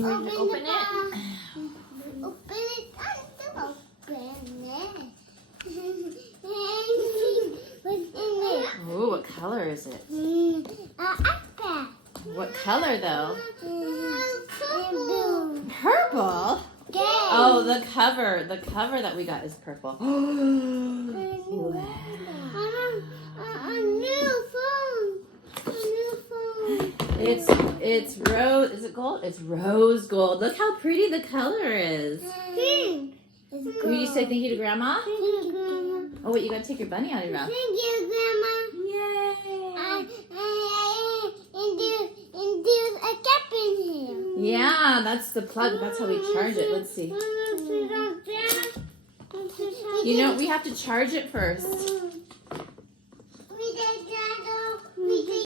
You ready to open it? Open it. Open it. What's in it? Ooh, what color is it? iPad. What color though? Purple. Purple? Oh, the cover. The cover that we got is purple. A new phone. A new phone. It's rose. Is it gold? It's rose gold. Look how pretty the color is. Pink. Will you say thank you to Grandma? Thank you, Grandma. Oh wait, you gotta take your bunny out of your mouth. Thank you, Grandma. Yay! And there's a cap in here. Yeah, that's the plug. That's how we charge it. Let's see. You know, we have to charge it first.